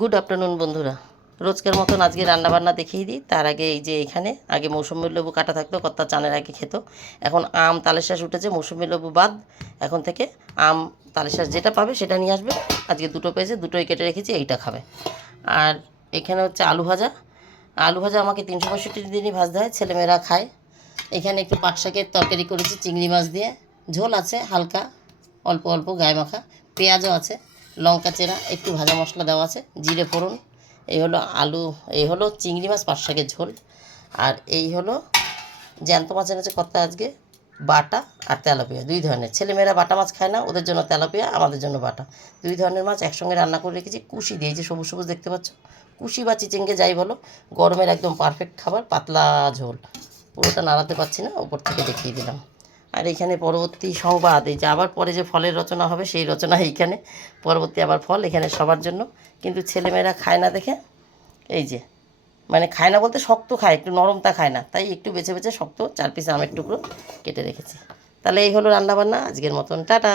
Good afternoon বন্ধুরা। রোজকার মতন আজকে রান্নাবান্না দেখিয়ে দিই। তার আগে এই যে এখানে আগে মৌসুমী লেবু কাটা থাকতো, কর্তা চানের আগে খেত। এখন আম তালের শাঁস উঠেছে, মৌসুমী লেবু বাদ। এখন থেকে আম তালের শাঁস যেটা পাবে সেটা নিয়ে আসবে। আজকে দুটো পেয়েছে, দুটোই কেটে রেখেছি, এইটা খাবে। আর এখানে হচ্ছে আলু ভাজা। আলু ভাজা আমাকে 365 দিনই ভাজতে হয়, ছেলেমেয়েরা খায়। এখানে একটু পাট শাকের তরকারি করেছি চিংড়ি মাছ দিয়ে, ঝোল আছে হালকা, অল্প অল্প গায়ে মাখা, পেঁয়াজও আছে, লঙ্কা চেরা, একটু ভাজা মশলা দেওয়া আছে, জিরে ফোড়ন। এই হলো আলু, এই হলো চিংড়ি মাছ পাট শাকের ঝোল। আর এই হলো জ্যান্ত মাছ এনেছে কর্তা আজকে, বাটা আর তেলাপিয়া, দুই ধরনের। ছেলেমেয়েরা বাটা মাছ খায় না, ওদের জন্য তেলাপিয়া, আমাদের জন্য বাটা। দুই ধরনের মাছ একসঙ্গে রান্না করে রেখেছি। কুশি দিয়ে, এই যে সবুজ সবুজ দেখতে পাচ্ছ, কুশি বা চিচিঙ্গে যাই বলো, গরমের একদম পারফেক্ট খাবার, পাতলা ঝোল। পুরোটা নাড়াতে পারছি না, উপর থেকে দেখিয়ে দিলাম। আর এখানে পরবর্তী সংবাদ, এই যে আবার পরে যে ফলের রচনা হবে সেই রচনা এইখানে। পরবর্তী আবার ফল এখানে সবার জন্য, কিন্তু ছেলেমেয়েরা খায় না দেখে এই যে, মানে খায় না বলতে শক্ত খায়, একটু নরমটা খায় না, তাই একটু বেছে বেছে শক্ত 4 পিস আমের টুকরো কেটে রেখেছি। তাহলে এই হলো রান্নাবান্না আজকের মতন, টাটা।